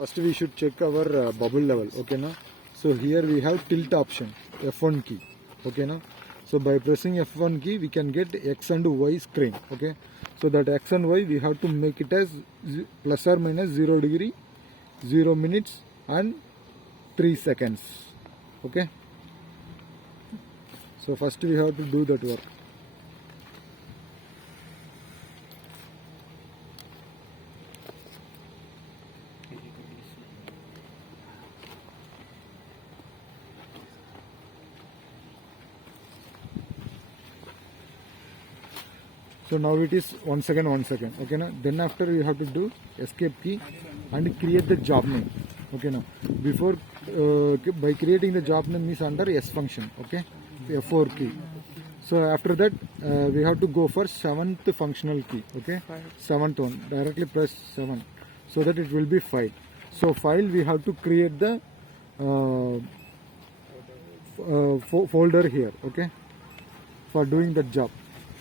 First we should check our bubble level. Okay now, so here we have tilt option, F1 key. Okay now, so by pressing F1 key we can get X and Y screen. Okay, so that X and Y we have to make it as plus or minus 0 degree, 0 minutes and 3 seconds. Okay, so first we have to do that work. So now it is 1 second. Okay now, then after you have to do escape key and create the job name. Okay now, before by creating the job name is under S function. Okay, F4 key. So after that we have to go for 7th functional key. Okay, 7th one, directly press 7 so that it will be file. So file we have to create the folder here. Okay, for doing that job.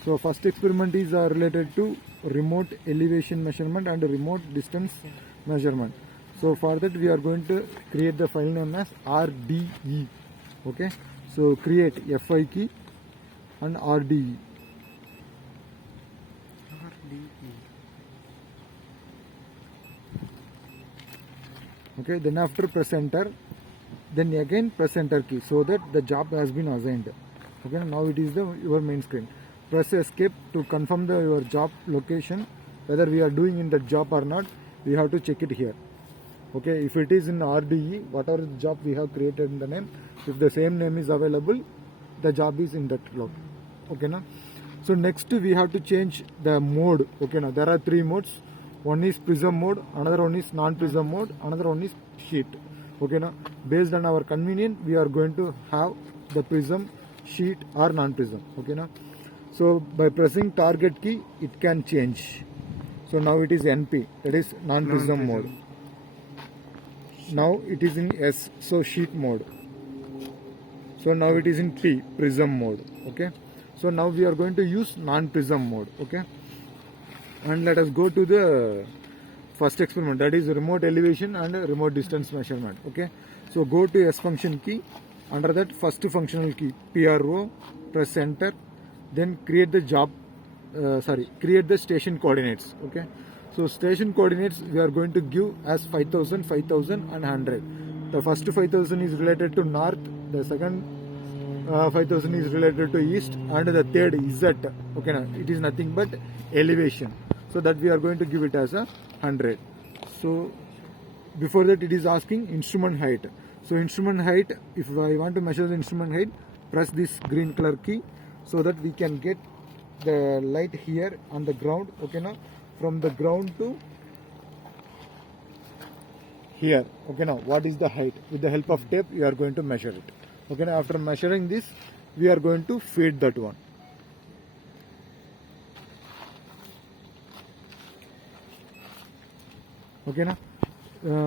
So first experiment is related to remote elevation measurement and remote distance measurement. So for that we are going to create the file name as RDE. Okay, so create FI key and RDE. Okay, then after press enter, then again press enter key so that the job has been assigned. Okay, now it is your main screen. Press escape to confirm your job location, whether we are doing in that job or not. We have to check it here. Okay, if it is in RDE, whatever job we have created in the name, if the same name is available, the job is in that log. Okay now, so next we have to change the mode. Okay now, there are 3 modes. One is prism mode, another one is non-prism mode, another one is sheet. Okay now, based on our convenience we are going to have the prism, sheet or non-prism. Okay now, so by pressing target key it can change. So now it is NP, that is non-prism mode. Now it is in S, so sheet mode. So now it is in P, prism mode. Okay, so now we are going to use non-prism mode. Okay, and let us go to the first experiment, that is remote elevation and remote distance measurement. Okay, so go to S function key, under that first functional key PRO, press enter, then create the job create the station coordinates. Okay, so station coordinates we are going to give as 5000, 5000 and 100. The first 5000 is related to north, the second 5000 is related to east, and the third is Z. Okay now, it is nothing but elevation, so that we are going to give it as a 100. So before that it is asking instrument height. So instrument height, if I want to measure the instrument height, press this green color key so that we can get the light here on the ground. Okay now, from the ground to here. Okay now, what is the height? With the help of tape we are going to measure it. Okay now, after measuring this we are going to feed that one. Okay now,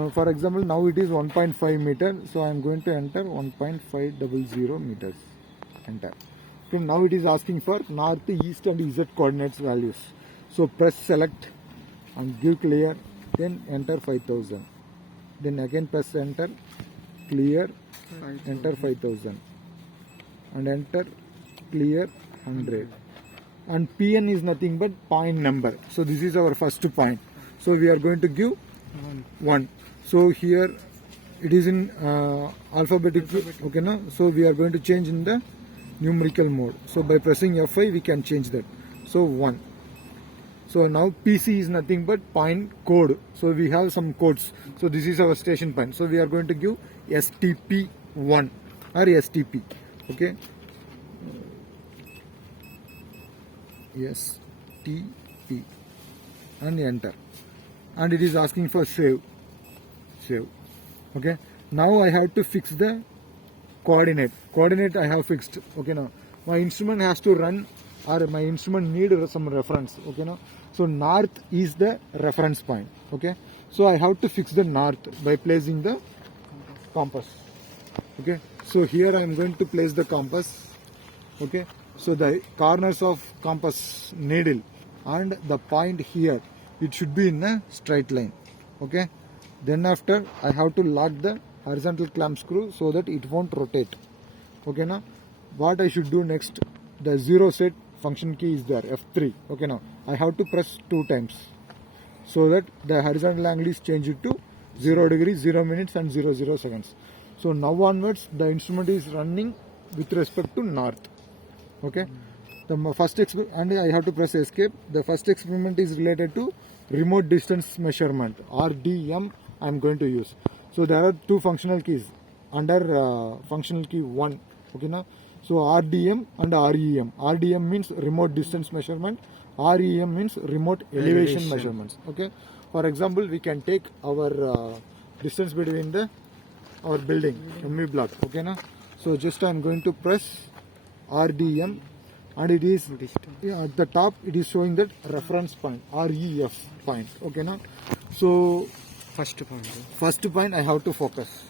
for example now it is 1.5 meter, so I am going to enter 1.500 meters. Enter. Okay, now it is asking for north, east and Z coordinates values. So press select and give clear, then enter 5000. Then again press enter, clear, enter 5000 and enter clear 100. And PN is nothing but point number. So this is our first point. So we are going to give 1. So here it is in alphabetic. Okay now, so we are going to change in the numerical mode. So by pressing F5 we can change that. So 1. So now PC is nothing but point code. So we have some codes. So this is our station point. So we are going to give STP1 or STP. Okay, STP and enter. And it is asking for save. Okay, now I have to fix the coordinate I have fixed. Okay now, my instrument has to run, or my instrument need some reference. Okay now, so north is the reference point. Okay, so I have to fix the north by placing the compass. Okay, so here I am going to place the compass. Okay, so the corners of compass needle and the point here, it should be in a straight line. Okay, Then after I have to lock the horizontal clamp screw so that it won't rotate. Okay now, what I should do next, the 0 set function key is there, F3. Okay now, I have to press 2 times so that the horizontal angle is changed to 0 degrees, 0 minutes and 00 seconds. So now onwards the instrument is running with respect to north. Okay, the first and I have to press escape. The first experiment is related to remote distance measurement, RDM. I am going to use. So there are 2 functional keys under functional key 1. Okay now, so RDM and REM. RDM means remote distance measurement, REM means remote elevation measurements. Okay, for example, we can take our distance between our building MV block. Okay now, so just I am going to press RDM and it is at the top it is showing that reference point, REF point. Okay now, so first point I have to focus.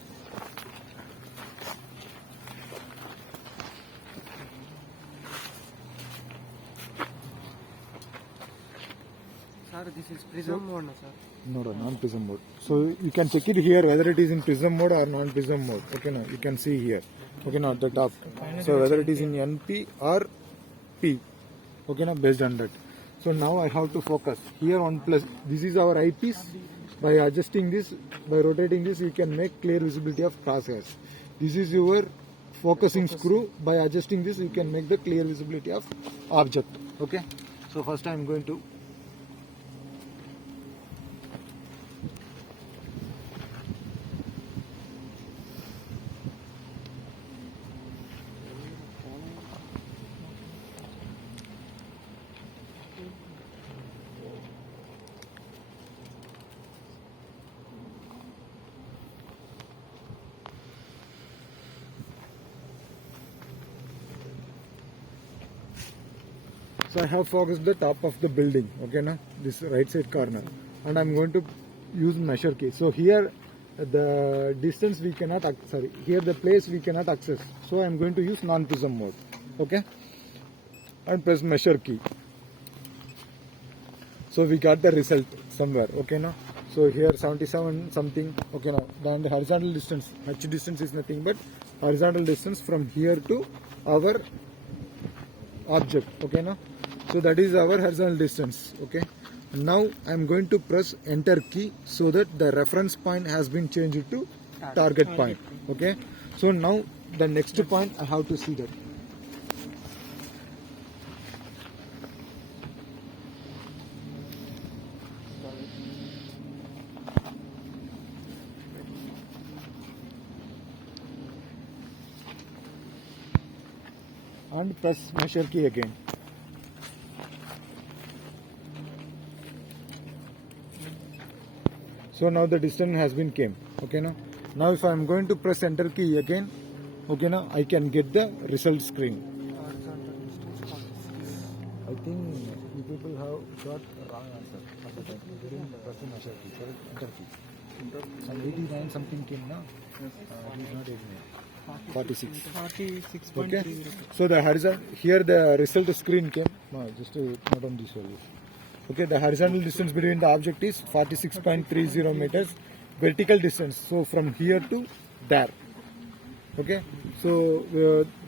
Sir, this is prism mode, no, sir? No, non-prism mode. So you can check it here whether it is in prism mode or non-prism mode. Okay now, you can see here. Okay now, at the top. So whether it is in NP or P. Okay now, based on that. So now I have to focus. Here 1 plus, this is our eyepiece. By adjusting this, by rotating this, you can make clear visibility of crosshairs. This is your focusing screw. By adjusting this, you can make the clear visibility of object. Okay. So first I am going to So I have focused the top of the building, okay now, this right side corner, and I'm going to use measure key. So here the distance we cannot, here the place we cannot access. So I'm going to use non-prism mode, okay, and press measure key. So we got the result somewhere, okay now. So here 77 something, okay now. Then the horizontal distance, H distance is nothing but horizontal distance from here to our object, okay now. So that is our horizontal distance. Okay, now I am going to press enter key so that the reference point has been changed to target point. Okay, so now the next point I have to see that. And press measure key again. So now the distance has been came. Okay now. Now if I am going to press enter key again, okay now I can get the result screen. I think you people have got wrong answer. You didn't press the measure key. Enter key. Some 89 something came now. It is not 89. 46. 46.30. Okay. So the horizontal here the result screen came. No, just note on this value. Okay, the horizontal distance between the object is 46.30 meters. Vertical distance, so from here to there. Okay, so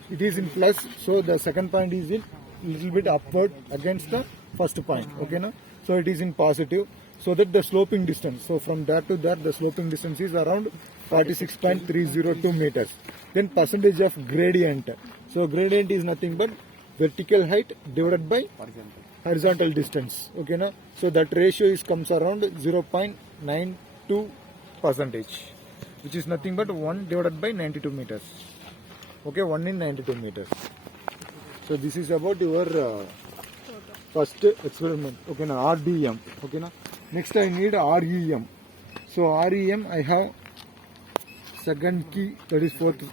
it is in plus. So the second point is in little bit upward against the first point. Okay, now so it is in positive. So that the sloping distance. So from there to there, the sloping distance is around 46.302 meters. Then percentage of gradient. So gradient is nothing but vertical height divided by horizontal distance. Okay now, so that ratio is comes around 0.92 percentage, which is nothing but 1 divided by 92 meters. Okay, 1 in 92 meters. So this is about your first experiment. Okay now, RDM. Okay now, next I need REM. So REM I have second key, that is fourth.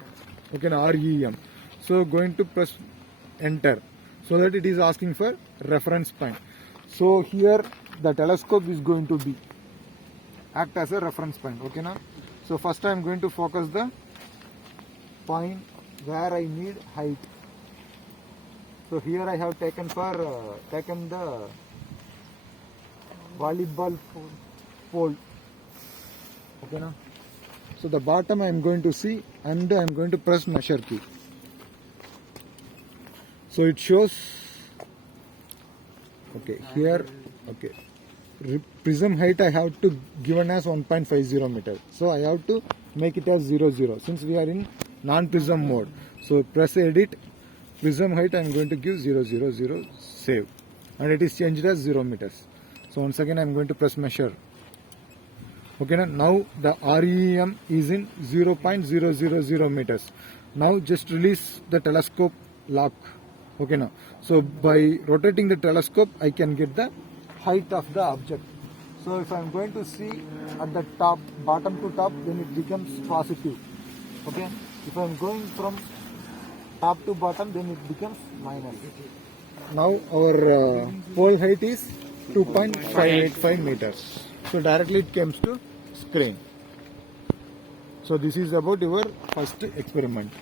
Okay now, REM. So going to press enter. So that it is asking for reference point. So here the telescope is going to be act as a reference point. Okay now. So first I am going to focus the point where I need height. So here I have taken the volleyball pole. Okay now. So the bottom I am going to see and I am going to press measure key. So it shows, okay, here, okay, prism height I have to given as 1.50 meter. So I have to make it as 00 since we are in non-prism mode. So press edit, prism height I am going to give 000, save, and it is changed as 0 meters. So once again I am going to press measure. Okay, now the REM is in 0.000 meters. Now just release the telescope lock. Okay now. So by rotating the telescope I can get the height of the object. So if I am going to see at the top, bottom to top, then it becomes positive. Okay. If I am going from top to bottom, then it becomes minus. Now our pole height is 2.585 meters. So directly it comes to screen. So this is about your first experiment.